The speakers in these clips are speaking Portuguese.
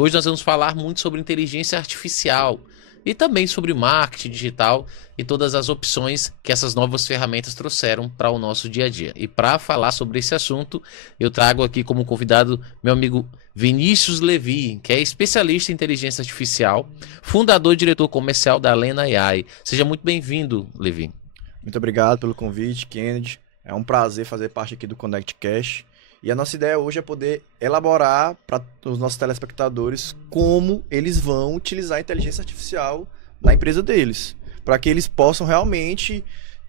Hoje nós vamos falar muito sobre inteligência artificial e também sobre marketing digital e todas as opções que essas novas ferramentas trouxeram para o nosso dia a dia. E para falar sobre esse assunto, eu trago aqui como convidado meu amigo Vinícius Levi, que é especialista em inteligência artificial, fundador e diretor comercial da Lena AI. Seja muito bem-vindo, Levi. Muito obrigado pelo convite, Kennedy. É um prazer fazer parte aqui do Connect Cash. E a nossa ideia hoje é poder elaborar para os nossos telespectadores como eles vão utilizar a inteligência artificial na empresa deles, para que eles possam realmente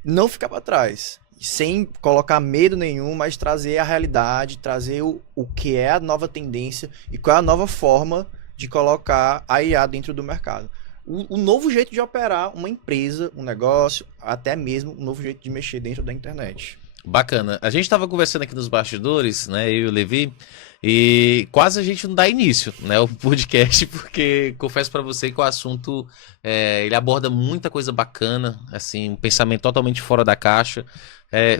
não ficar para trás, sem colocar medo nenhum, mas trazer a realidade, trazer o que é a nova tendência e qual é a nova forma de colocar a IA dentro do mercado. O novo jeito de operar uma empresa, um negócio, até mesmo um novo jeito de mexer dentro da internet. Bacana. A gente estava conversando aqui nos bastidores, né, eu e o Levi, e quase a gente não dá início, né, o podcast, porque confesso para você que o assunto, ele aborda muita coisa bacana, assim, um pensamento totalmente fora da caixa,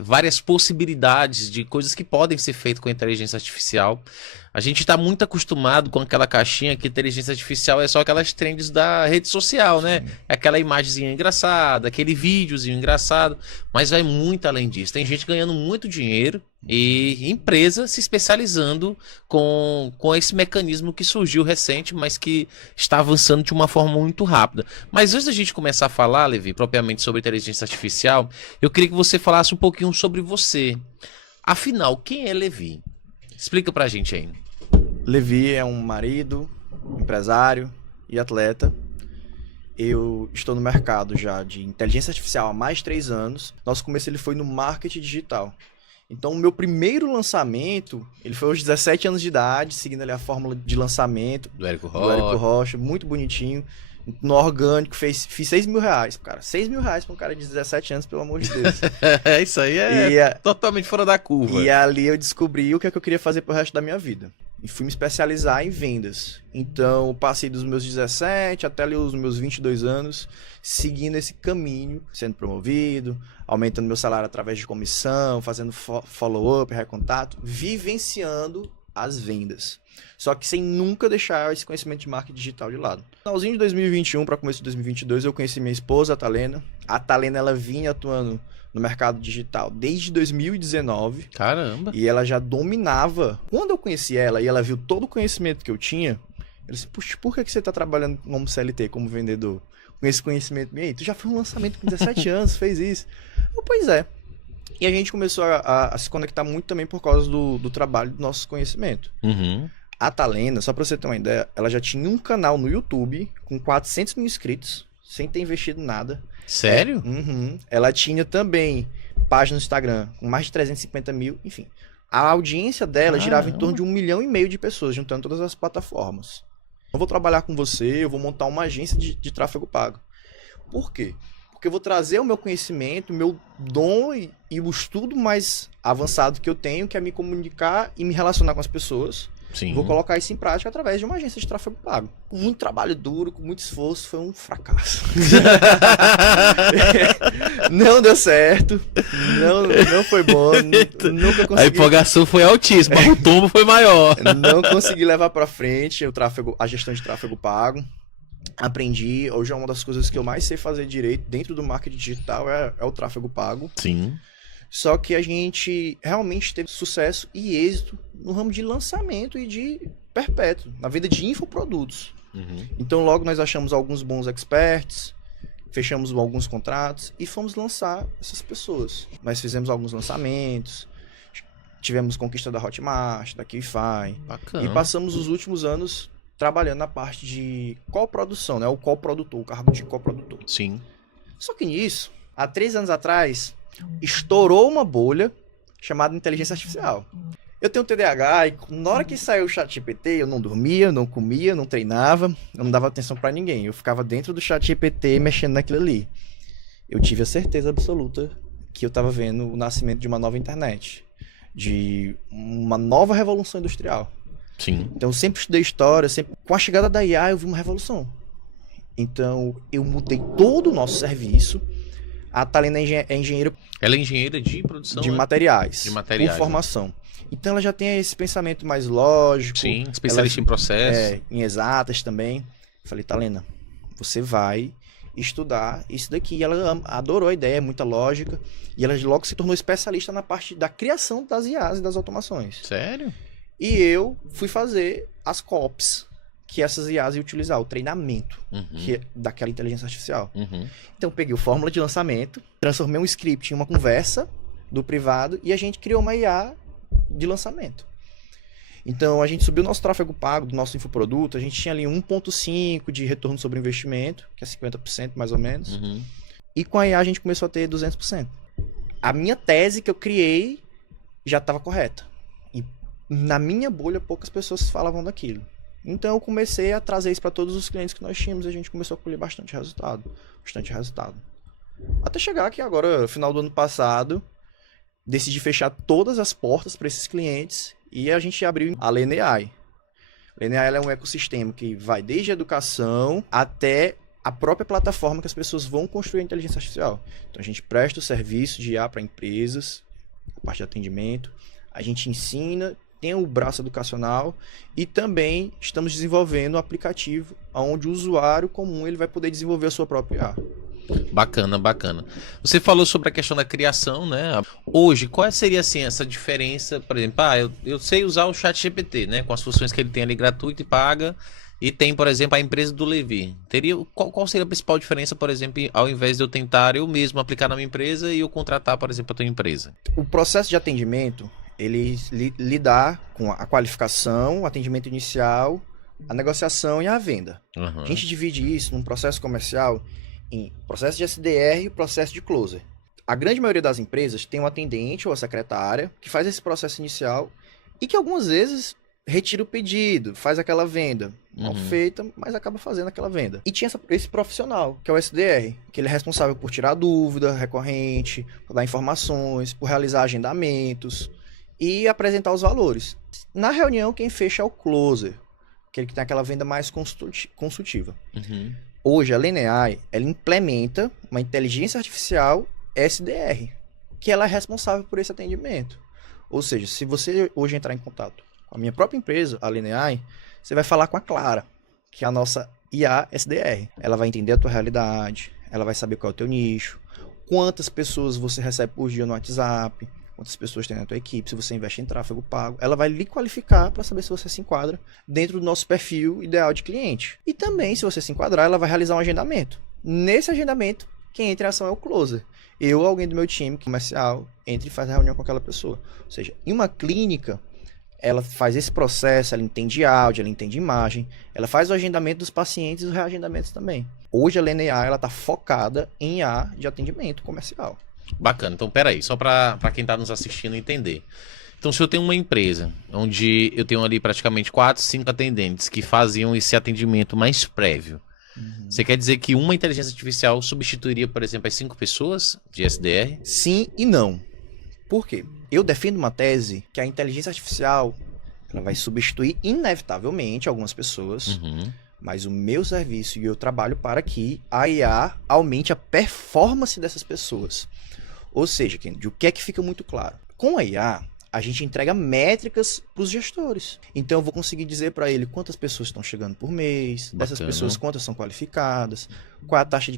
várias possibilidades de coisas que podem ser feitas com a inteligência artificial. A gente está muito acostumado com aquela caixinha que inteligência artificial é só aquelas trends da rede social, né? É aquela imagenzinha engraçada, aquele videozinho engraçado, mas vai muito além disso. Tem gente ganhando muito dinheiro e empresa se especializando com esse mecanismo que surgiu recente, mas que está avançando de uma forma muito rápida. Mas antes da gente começar a falar, Levi, propriamente sobre inteligência artificial, eu queria que você falasse um pouquinho sobre você. Afinal, quem é Levi? Explica pra gente aí. Levi é um marido, empresário e atleta. Eu estou no mercado já de inteligência artificial há mais de 3 anos. Nosso começo ele foi no marketing digital. Então, o meu primeiro lançamento, ele foi aos 17 anos de idade, seguindo ali a fórmula de lançamento Do Érico Rocha, muito bonitinho. No orgânico, fiz 6 mil reais, cara. 6 mil reais para um cara de 17 anos, pelo amor de Deus. Isso aí totalmente fora da curva. E ali eu descobri o que é que eu queria fazer pro resto da minha vida. E fui me especializar em vendas. Então, passei dos meus 17 até ali os meus 22 anos, seguindo esse caminho, sendo promovido, aumentando meu salário através de comissão, fazendo follow-up, recontato, vivenciando as vendas. Só que sem nunca deixar esse conhecimento de marketing digital de lado. No finalzinho de 2021 para começo de 2022, eu conheci minha esposa, a Thalena. A Thalena, ela vinha atuando no mercado digital desde 2019. Caramba! E ela já dominava. Quando eu conheci ela e ela viu todo o conhecimento que eu tinha, ela disse, puxa, por que você está trabalhando como CLT, como vendedor? Com esse conhecimento. E aí, tu já fez um lançamento com 17 anos, fez isso? Pois é. E a gente começou a se conectar muito também por causa do trabalho do nosso conhecimento. Uhum. A Thalena, só pra você ter uma ideia, ela já tinha um canal no YouTube com 400 mil inscritos, sem ter investido nada. Sério? Uhum. Ela tinha também página no Instagram com mais de 350 mil, enfim. A audiência dela girava em torno de 1,5 milhão de pessoas, juntando todas as plataformas. Eu vou trabalhar com você, eu vou montar uma agência de tráfego pago. Por quê? Porque eu vou trazer o meu conhecimento, o meu dom e o estudo mais avançado que eu tenho, que é me comunicar e me relacionar com as pessoas. Sim. Vou colocar isso em prática através de uma agência de tráfego pago. Com muito trabalho duro, com muito esforço, foi um fracasso. Não deu certo, não foi bom, nunca consegui. A empolgação foi altíssima, o tombo foi maior. Não consegui levar para frente a gestão de tráfego pago. Aprendi, hoje é uma das coisas que eu mais sei fazer direito dentro do marketing digital é o tráfego pago. Sim. Só que a gente realmente teve sucesso e êxito no ramo de lançamento e de perpétuo, na venda de infoprodutos. Uhum. Então logo nós achamos alguns bons experts, fechamos alguns contratos e fomos lançar essas pessoas. Nós fizemos alguns lançamentos, tivemos conquista da Hotmart, da QIFI. Bacana. E passamos os últimos anos trabalhando na parte de coprodução, né? O coprodutor, o cargo de coprodutor. Sim. Só que nisso, há 3 anos atrás, estourou uma bolha chamada inteligência artificial. Eu tenho TDAH e na hora que saiu o ChatGPT, eu não dormia, não comia, não treinava, eu não dava atenção pra ninguém. Eu ficava dentro do ChatGPT mexendo naquilo ali. Eu tive a certeza absoluta que eu tava vendo o nascimento de uma nova internet, de uma nova revolução industrial. Sim. Então eu sempre estudei história, sempre com a chegada da IA eu vi uma revolução. Então eu mudei todo o nosso serviço, A Thalena é engenheira Ela é engenheira de produção, de né? materiais, De materiais, por formação. Então ela já tem esse pensamento mais lógico. Sim, especialista em processo. Em exatas também. Falei, Thalena, você vai estudar isso daqui. E ela adorou a ideia, é muita lógica. E ela logo se tornou especialista na parte da criação das IAs e das automações. Sério? E eu fui fazer as COPs que essas IAs iam utilizar, o treinamento daquela inteligência artificial. Então eu peguei o fórmula de lançamento, transformei um script em uma conversa do privado e a gente criou uma IA de lançamento. Então a gente subiu o nosso tráfego pago do nosso infoproduto, a gente tinha ali 1,5 de retorno sobre investimento, que é 50% mais ou menos. E com a IA a gente começou a ter 200%. A minha tese que eu criei já estava correta. E na minha bolha poucas pessoas falavam daquilo. Então eu comecei a trazer isso para todos os clientes que nós tínhamos e a gente começou a colher bastante resultado. Até chegar que agora, no final do ano passado, decidi fechar todas as portas para esses clientes e a gente abriu a LeneAI. A LeneAI é um ecossistema que vai desde a educação até a própria plataforma que as pessoas vão construir a inteligência artificial. Então a gente presta o serviço de IA para empresas, a parte de atendimento, a gente ensina, tem o braço educacional e também estamos desenvolvendo um aplicativo onde o usuário comum ele vai poder desenvolver a sua própria IA. Bacana, bacana. Você falou sobre a questão da criação, né? Hoje, qual seria assim essa diferença? Por exemplo, eu sei usar o ChatGPT, né? Com as funções que ele tem ali gratuito e paga. E tem, por exemplo, a empresa do Levi. Qual seria a principal diferença, por exemplo, ao invés de eu tentar eu mesmo aplicar na minha empresa e eu contratar, por exemplo, a tua empresa? O processo de atendimento, ele lidar com a qualificação, o atendimento inicial, a negociação e a venda. A gente divide isso num processo comercial em processo de SDR e processo de closer. A grande maioria das empresas tem um atendente ou a secretária que faz esse processo inicial e que algumas vezes retira o pedido, faz aquela venda mal feita, mas acaba fazendo aquela venda. E tinha esse profissional, que é o SDR, que ele é responsável por tirar dúvida recorrente, por dar informações, por realizar agendamentos e apresentar os valores. Na reunião, quem fecha é o closer, aquele que tem aquela venda mais consultiva. Hoje, a LeneAI, ela implementa uma inteligência artificial SDR, que ela é responsável por esse atendimento. Ou seja, se você hoje entrar em contato com a minha própria empresa, a LeneAI, você vai falar com a Clara, que é a nossa IA SDR. Ela vai entender a tua realidade, ela vai saber qual é o teu nicho, quantas pessoas você recebe por dia no WhatsApp, quantas pessoas tem na tua equipe, se você investe em tráfego pago. Ela vai lhe qualificar para saber se você se enquadra dentro do nosso perfil ideal de cliente. E também, se você se enquadrar, ela vai realizar um agendamento. Nesse agendamento, quem entra em ação é o closer. Eu, alguém do meu time comercial, entra e faz a reunião com aquela pessoa. Ou seja, em uma clínica, ela faz esse processo, ela entende áudio, ela entende imagem, ela faz o agendamento dos pacientes e os reagendamentos também. Hoje a LeneAI, ela está focada em IA de atendimento comercial. Bacana. Então, peraí, só para quem está nos assistindo entender. Então, se eu tenho uma empresa onde eu tenho ali praticamente 4, 5 atendentes que faziam esse atendimento mais prévio, você quer dizer que uma inteligência artificial substituiria, por exemplo, as 5 pessoas de SDR? Sim e não. Por quê? Eu defendo uma tese que a inteligência artificial ela vai substituir inevitavelmente algumas pessoas, mas o meu serviço e eu trabalho para que a IA aumente a performance dessas pessoas. Ou seja, de o que é que fica muito claro? Com a IA, a gente entrega métricas para os gestores. Então eu vou conseguir dizer para ele quantas pessoas estão chegando por mês, dessas pessoas quantas são qualificadas, qual é a taxa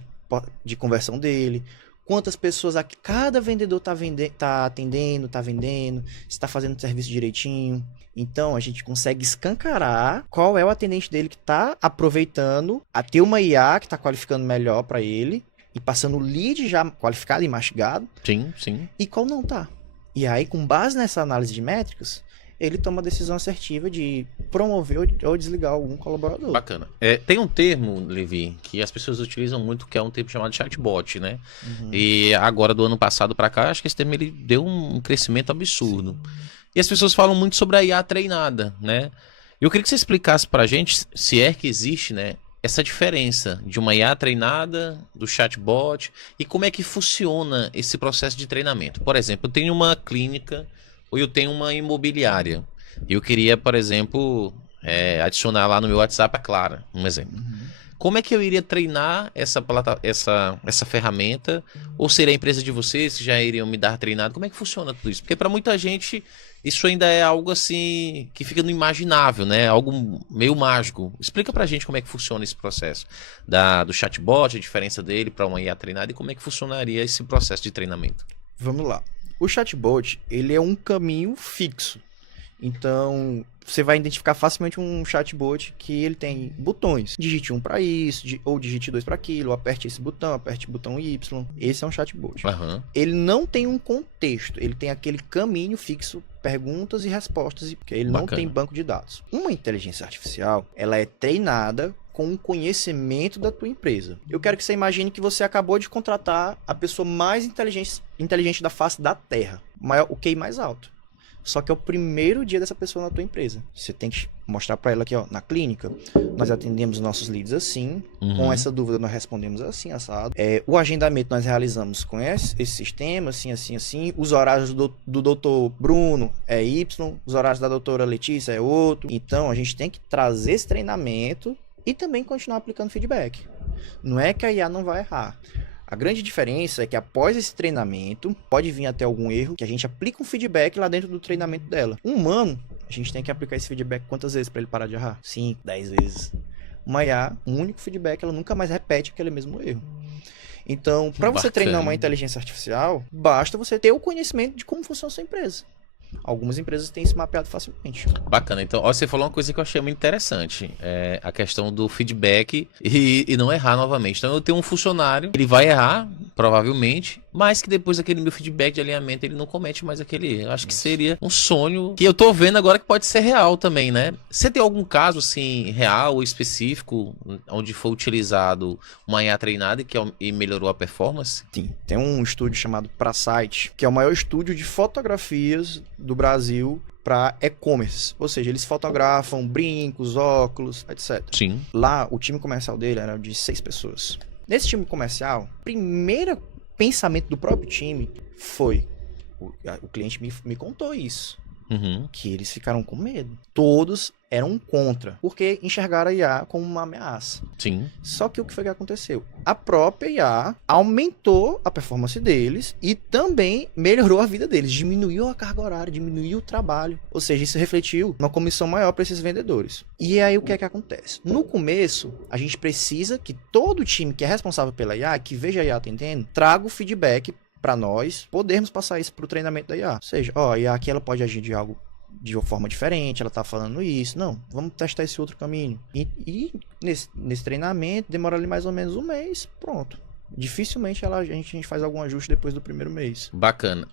de conversão dele, quantas pessoas cada vendedor está atendendo, está vendendo, está fazendo o serviço direitinho. Então a gente consegue escancarar qual é o atendente dele que está aproveitando a ter uma IA que está qualificando melhor para ele e passando o lead já qualificado e mastigado. Sim, sim. E qual não tá. E aí, com base nessa análise de métricas, ele toma a decisão assertiva de promover ou desligar algum colaborador. Bacana. Tem um termo, Levi, que as pessoas utilizam muito, que é um termo chamado chatbot, né? E agora, do ano passado para cá, acho que esse termo ele deu um crescimento absurdo. E as pessoas falam muito sobre a IA treinada, né? Eu queria que você explicasse pra gente, se é que existe, né? Essa diferença de uma IA treinada, do chatbot, e como é que funciona esse processo de treinamento. Por exemplo, eu tenho uma clínica ou eu tenho uma imobiliária. Eu queria, por exemplo, adicionar lá no meu WhatsApp a Clara, um exemplo. como é que eu iria treinar essa ferramenta? Ou seria a empresa de vocês que já iriam me dar treinado? Como é que funciona tudo isso? Porque para muita gente isso ainda é algo assim que fica no imaginável, né? Algo meio mágico. Explica pra gente como é que funciona esse processo do chatbot, a diferença dele para uma IA treinada e como é que funcionaria esse processo de treinamento. Vamos lá. O chatbot, ele é um caminho fixo. Então, você vai identificar facilmente um chatbot que ele tem botões. Digite um para isso, ou digite 2 para aquilo, ou aperte esse botão, aperte o botão Y. Esse é um chatbot. Uhum. Ele não tem um contexto, ele tem aquele caminho fixo, perguntas e respostas, porque ele não tem banco de dados. Uma inteligência artificial, ela é treinada com o conhecimento da tua empresa. Eu quero que você imagine que você acabou de contratar a pessoa mais inteligente da face da Terra, o QI mais alto. Só que é o primeiro dia dessa pessoa na tua empresa. Você tem que mostrar para ela que, ó, na clínica, nós atendemos nossos leads assim, com essa dúvida nós respondemos assim, assado. O agendamento nós realizamos com esse sistema, assim, assim, assim. Os horários do doutor Bruno é Y, os horários da doutora Letícia é outro. Então, a gente tem que trazer esse treinamento e também continuar aplicando feedback. Não é que a IA não vai errar. A grande diferença é que após esse treinamento, pode vir até algum erro, que a gente aplica um feedback lá dentro do treinamento dela. Um humano, a gente tem que aplicar esse feedback quantas vezes para ele parar de errar? 5, 10 vezes. Uma IA, um único feedback, ela nunca mais repete aquele mesmo erro. Então, para você treinar uma inteligência artificial, basta você ter o conhecimento de como funciona a sua empresa. Algumas empresas têm isso mapeado facilmente. Bacana. Então, ó, você falou uma coisa que eu achei muito interessante. A questão do feedback e não errar novamente. Então, eu tenho um funcionário, ele vai errar, provavelmente, mas que depois daquele meu feedback de alinhamento, ele não comete mais aquele erro. Eu acho que seria um sonho que eu tô vendo agora que pode ser real também, né? Você tem algum caso, assim, real ou específico, onde foi utilizado uma IA treinada e melhorou a performance? Sim. Tem um estúdio chamado Prasight, que é o maior estúdio de fotografias do Brasil para e-commerce, ou seja, eles fotografam brincos, óculos, etc. Sim. Lá, o time comercial dele era de 6 pessoas. Nesse time comercial, primeiro pensamento do próprio time foi, o cliente me contou isso, que eles ficaram com medo. Todos eram contra, porque enxergaram a IA como uma ameaça. Sim. Só que o que foi que aconteceu? A própria IA aumentou a performance deles e também melhorou a vida deles, diminuiu a carga horária, diminuiu o trabalho. Ou seja, isso refletiu uma comissão maior para esses vendedores. E aí o que é que acontece? No começo, a gente precisa que todo time que é responsável pela IA, que veja a IA atendendo, traga o feedback para nós podermos passar isso para o treinamento da IA. Ou seja, ó, a IA aqui ela pode agir de uma forma diferente, ela tá falando isso. Não, vamos testar esse outro caminho. E nesse treinamento, demora ali mais ou menos um mês, pronto. Dificilmente a gente faz algum ajuste depois do primeiro mês. Bacana.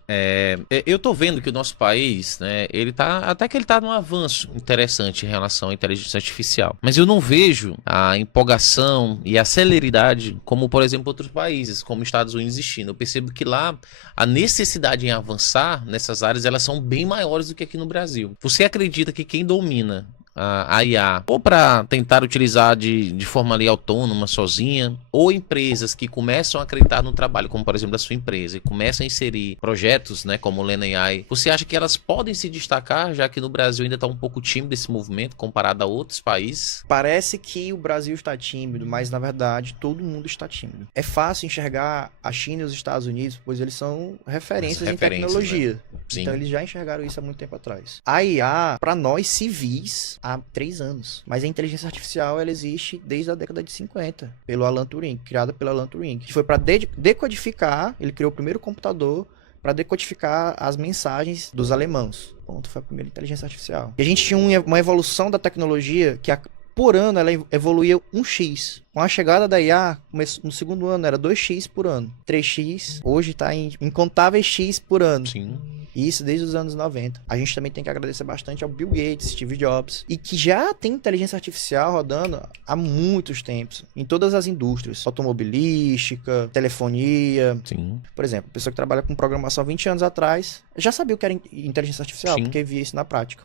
Eu tô vendo que o nosso país, né, ele tá num avanço interessante em relação à inteligência artificial. Mas eu não vejo a empolgação e a celeridade como, por exemplo, outros países, como Estados Unidos e China. Eu percebo que lá a necessidade em avançar nessas áreas, elas são bem maiores do que aqui no Brasil. Você acredita que quem domina a IA, ou para tentar utilizar de forma ali autônoma, sozinha, ou empresas que começam a acreditar no trabalho, como por exemplo da sua empresa, e começam a inserir projetos, né, como o Lena AI, você acha que elas podem se destacar, já que no Brasil ainda está um pouco tímido esse movimento, comparado a outros países? Parece que o Brasil está tímido, mas na verdade todo mundo está tímido. É fácil enxergar a China e os Estados Unidos, pois eles são referências em tecnologia. Né? Então eles já enxergaram isso há muito tempo atrás. A IA, para nós civis, há 3 anos. Mas a inteligência artificial, ela existe desde a década de 50, pelo Alan Turing, criada pelo Alan Turing, que foi para decodificar, ele criou o primeiro computador para decodificar as mensagens dos alemãos. Ponto, foi a primeira inteligência artificial. E a gente tinha uma evolução da tecnologia que por ano ela evoluía 1x. Com a chegada da IA, no segundo ano era 2x por ano. 3x, hoje está em incontáveis x por ano. Sim. E isso desde os anos 90. A gente também tem que agradecer bastante ao Bill Gates, Steve Jobs, e que já tem inteligência artificial rodando há muitos tempos, em todas as indústrias, automobilística, telefonia. Sim. Por exemplo, a pessoa que trabalha com programação há 20 anos atrás, já sabia o que era inteligência artificial, Sim. porque via isso na prática.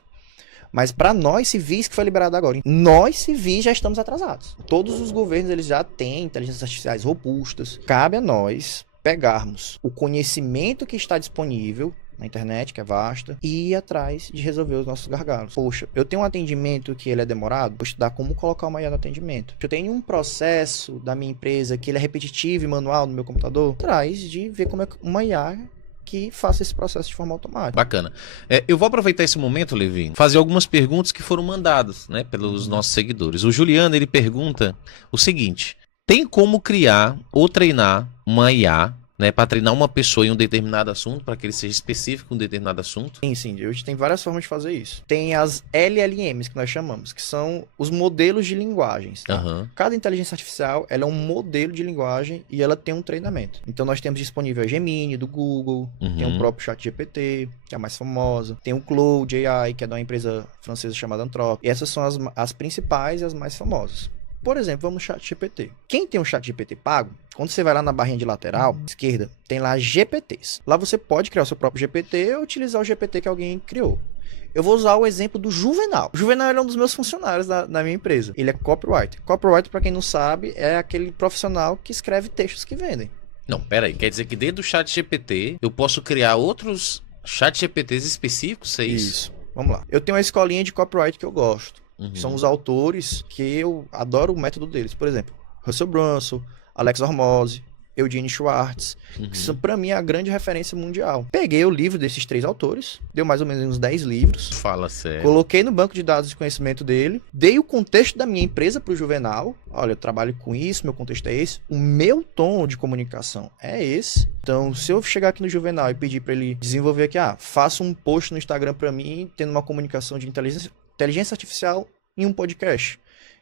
Mas para nós civis, que foi liberado agora, nós civis já estamos atrasados. Todos os governos eles já têm inteligências artificiais robustas. Cabe a nós pegarmos o conhecimento que está disponível, na internet, que é vasta, e ir atrás de resolver os nossos gargalos. Poxa, eu tenho um atendimento que ele é demorado, vou estudar como colocar uma IA no atendimento. Eu tenho um processo da minha empresa que ele é repetitivo e manual no meu computador, atrás de ver como é uma IA que faça esse processo de forma automática. Bacana. Eu vou aproveitar esse momento, Levi, fazer algumas perguntas que foram mandadas, né, pelos nossos seguidores. O Juliano, ele pergunta o seguinte: tem como criar ou treinar uma IA, né, para treinar uma pessoa em um determinado assunto, para que ele seja específico em um determinado assunto? Sim. Hoje tem várias formas de fazer isso. Tem as LLMs, que nós chamamos, que são os modelos de linguagens. Tá? Aham. Cada inteligência artificial, ela é um modelo de linguagem e ela tem um treinamento. Então nós temos disponível a Gemini, do Google, tem o próprio ChatGPT, que é a mais famosa, tem o Claude AI, que é de uma empresa francesa chamada Anthropic. E essas são as principais e as mais famosas. Por exemplo, vamos no ChatGPT. Quem tem um ChatGPT pago, quando você vai lá na barrinha de lateral esquerda, tem lá GPTs. Lá você pode criar o seu próprio GPT ou utilizar o GPT que alguém criou. Eu vou usar o exemplo do Juvenal. O Juvenal é um dos meus funcionários da minha empresa. Ele é copywriter. Copywriter, para quem não sabe, é aquele profissional que escreve textos que vendem. Não, pera aí. Quer dizer que dentro do ChatGPT eu posso criar outros ChatGPTs específicos, é isso? Isso. Vamos lá. Eu tenho uma escolinha de copyright que eu gosto. São os autores que eu adoro o método deles. Por exemplo, Russell Brunson, Alex Hormozzi, Eugene Schwartz, que são, pra mim, a grande referência mundial. Peguei o livro desses 3 autores, deu mais ou menos uns 10 livros. Fala sério. Coloquei no banco de dados de conhecimento dele, dei o contexto da minha empresa pro Juvenal. Olha, eu trabalho com isso, meu contexto é esse. O meu tom de comunicação é esse. Então, se eu chegar aqui no Juvenal e pedir pra ele desenvolver aqui, faça um post no Instagram pra mim, tendo uma comunicação de inteligência artificial em um podcast.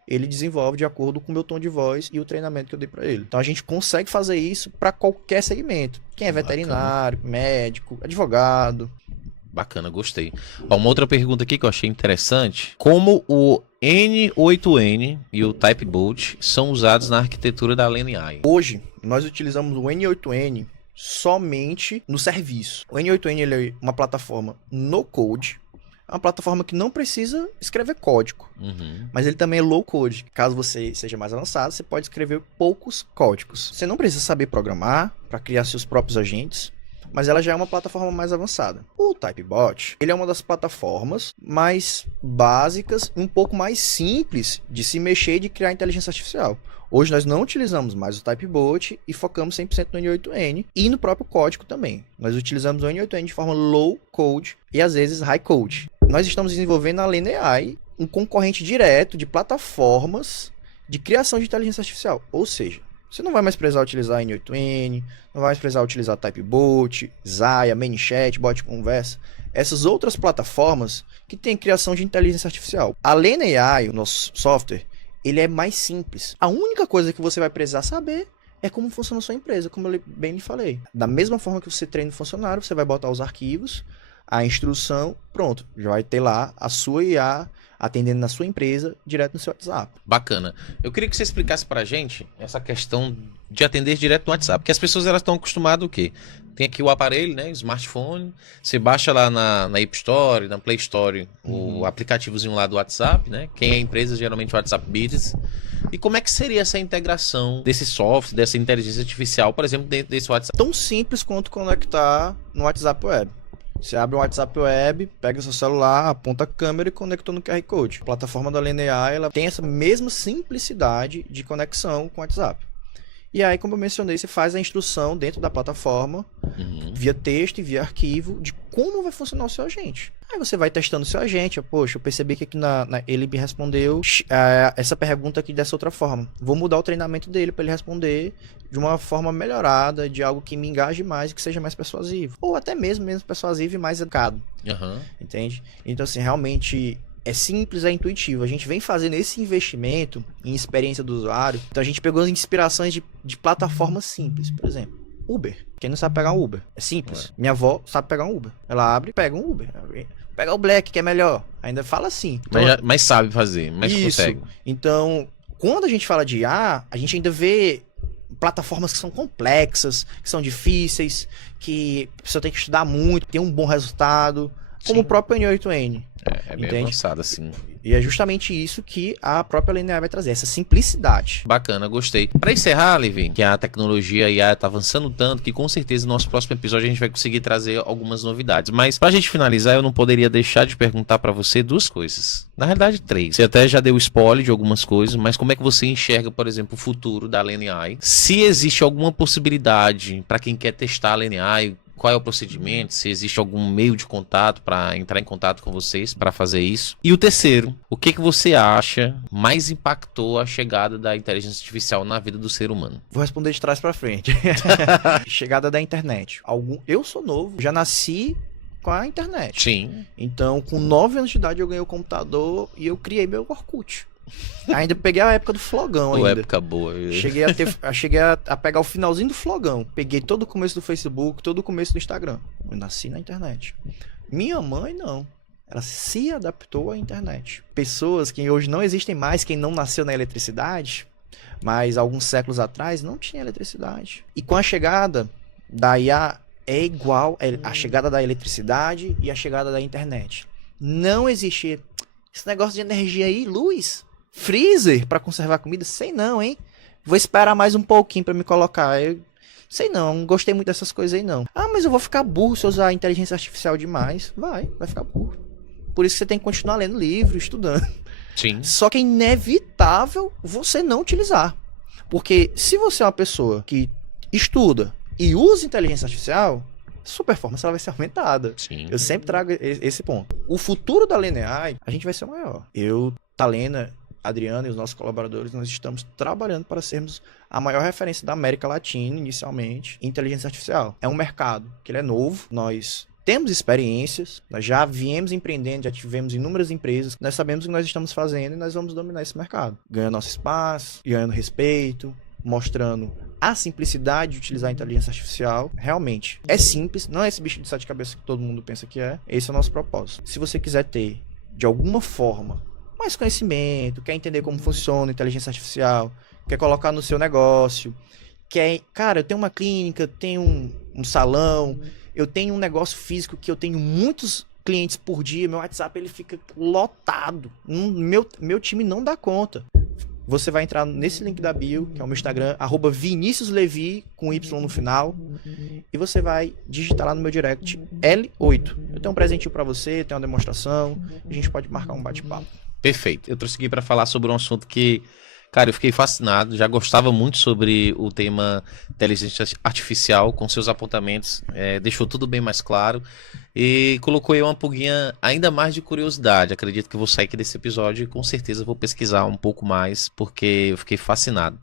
Ele desenvolve de acordo com o meu tom de voz e o treinamento que eu dei para ele. Então a gente consegue fazer isso para qualquer segmento. Quem é veterinário, médico, advogado. Bacana, gostei. Ó, uma outra pergunta aqui que eu achei interessante: como o N8N e o Typebot são usados na arquitetura da LeanAI? Hoje, nós utilizamos o N8N somente no serviço. O N8N ele é uma plataforma no code. É uma plataforma que não precisa escrever código, mas ele também é low code. Caso você seja mais avançado, você pode escrever poucos códigos. Você não precisa saber programar para criar seus próprios agentes, mas ela já é uma plataforma mais avançada. O Typebot, ele é uma das plataformas mais básicas e um pouco mais simples de se mexer e de criar inteligência artificial. Hoje nós não utilizamos mais o Typebot e focamos 100% no N8N e no próprio código também. Nós utilizamos o N8N de forma low code e às vezes high code. Nós estamos desenvolvendo a LeanAI, um concorrente direto de plataformas de criação de inteligência artificial. Ou seja, você não vai mais precisar utilizar N8N, não vai mais precisar utilizar Typebot, Zaya, ManyChat, Bot Conversa. Essas outras plataformas que têm criação de inteligência artificial. A LeanAI, o nosso software, ele é mais simples. A única coisa que você vai precisar saber é como funciona a sua empresa, como eu bem lhe falei. Da mesma forma que você treina o funcionário, você vai botar os arquivos, a instrução, pronto. Já vai ter lá a sua IA atendendo na sua empresa, direto no seu WhatsApp. Bacana. Eu queria que você explicasse pra gente essa questão de atender direto no WhatsApp. Porque as pessoas elas estão acostumadas o quê? Tem aqui o aparelho, né? O smartphone. Você baixa lá na App Store, na Play Store, o aplicativozinho lá do WhatsApp, né? Quem é empresa, geralmente o WhatsApp Business. E como é que seria essa integração desse software, dessa inteligência artificial, por exemplo, dentro desse WhatsApp? Tão simples quanto conectar no WhatsApp Web. Você abre um WhatsApp Web, pega seu celular, aponta a câmera e conectou no QR Code. A plataforma da LeanAI, ela tem essa mesma simplicidade de conexão com o WhatsApp. E aí, como eu mencionei, você faz a instrução dentro da plataforma, via texto e via arquivo, de como vai funcionar o seu agente. Aí você vai testando o seu agente. Poxa, eu percebi que aqui ele me respondeu essa pergunta aqui dessa outra forma. Vou mudar o treinamento dele para ele responder de uma forma melhorada, de algo que me engaje mais e que seja mais persuasivo. Ou até mesmo persuasivo e mais educado. Entende? Então, assim, realmente é simples, é intuitivo. A gente vem fazendo esse investimento em experiência do usuário. Então a gente pegou inspirações de plataformas simples. Por exemplo, Uber. Quem não sabe pegar um Uber? É simples. Minha avó sabe pegar um Uber. Ela abre e pega um Uber. Pega o Black, que é melhor. Ainda fala assim. Então, mas sabe fazer, mas isso. Consegue. Então, quando a gente fala de IA, a gente ainda vê plataformas que são complexas, que são difíceis, que a pessoa tem que estudar muito, ter um bom resultado. Como o próprio N8N, É bem Entende? avançado, assim. E é justamente isso que a própria LNA vai trazer, essa simplicidade. Bacana, gostei. Para encerrar, Levi, que a tecnologia IA tá avançando tanto que com certeza no nosso próximo episódio a gente vai conseguir trazer algumas novidades. Mas pra gente finalizar, eu não poderia deixar de perguntar para você duas coisas. Na realidade, três. Você até já deu spoiler de algumas coisas, mas como é que você enxerga, por exemplo, o futuro da LNI? Se existe alguma possibilidade para quem quer testar a LNI, qual é o procedimento, se existe algum meio de contato para entrar em contato com vocês para fazer isso. E o terceiro, o que você acha mais impactou a chegada da inteligência artificial na vida do ser humano? Vou responder de trás para frente. Chegada da internet. Eu sou novo, já nasci com a internet. Sim. Então, com 9 anos de idade, eu ganhei o computador e eu criei meu Orkut. Ainda peguei a época do flogão ainda. Época boa. Cheguei a pegar o finalzinho do flogão. Peguei todo o começo do Facebook, todo o começo do Instagram. Eu nasci na internet. Minha mãe, não. Ela se adaptou à internet. Pessoas que hoje não existem mais, quem não nasceu na eletricidade, mas alguns séculos atrás não tinha eletricidade. E com a chegada da IA, é igual a chegada da eletricidade e a chegada da internet. Não existia esse negócio de energia aí, luz, freezer para conservar comida, sei não, hein? Vou esperar mais um pouquinho para me colocar. Sei não gostei muito dessas coisas aí não. Ah, mas eu vou ficar burro se eu usar a inteligência artificial demais. Vai ficar burro. Por isso que você tem que continuar lendo livro, estudando. Sim. Só que é inevitável você não utilizar. Porque se você é uma pessoa que estuda e usa inteligência artificial, sua performance ela vai ser aumentada. Sim. Eu sempre trago esse ponto. O futuro da LNAI, a gente vai ser o maior. Eu, Talena, Adriana e os nossos colaboradores, nós estamos trabalhando para sermos a maior referência da América Latina, inicialmente, em inteligência artificial. É um mercado que ele é novo, nós temos experiências, nós já viemos empreendendo, já tivemos inúmeras empresas, nós sabemos o que nós estamos fazendo e nós vamos dominar esse mercado. Ganhando nosso espaço, ganhando respeito, mostrando a simplicidade de utilizar a inteligência artificial. Realmente, é simples, não é esse bicho de sete cabeças que todo mundo pensa que é. Esse é o nosso propósito. Se você quiser ter, de alguma forma, mais conhecimento, quer entender como funciona a inteligência artificial, quer colocar no seu negócio, cara, eu tenho uma clínica, tenho um salão, eu tenho um negócio físico que eu tenho muitos clientes por dia, meu WhatsApp ele fica lotado, meu time não dá conta. Você vai entrar nesse link da bio, que é o meu Instagram, @ViniciusLevi, com Y no final, e você vai digitar lá no meu direct L8. Eu tenho um presentinho pra você, tenho uma demonstração, a gente pode marcar um bate-papo. Perfeito. Eu trouxe aqui para falar sobre um assunto que, cara, eu fiquei fascinado, já gostava muito sobre o tema inteligência artificial, com seus apontamentos, deixou tudo bem mais claro e colocou aí uma pulguinha ainda mais de curiosidade. Acredito que vou sair aqui desse episódio e com certeza vou pesquisar um pouco mais, porque eu fiquei fascinado.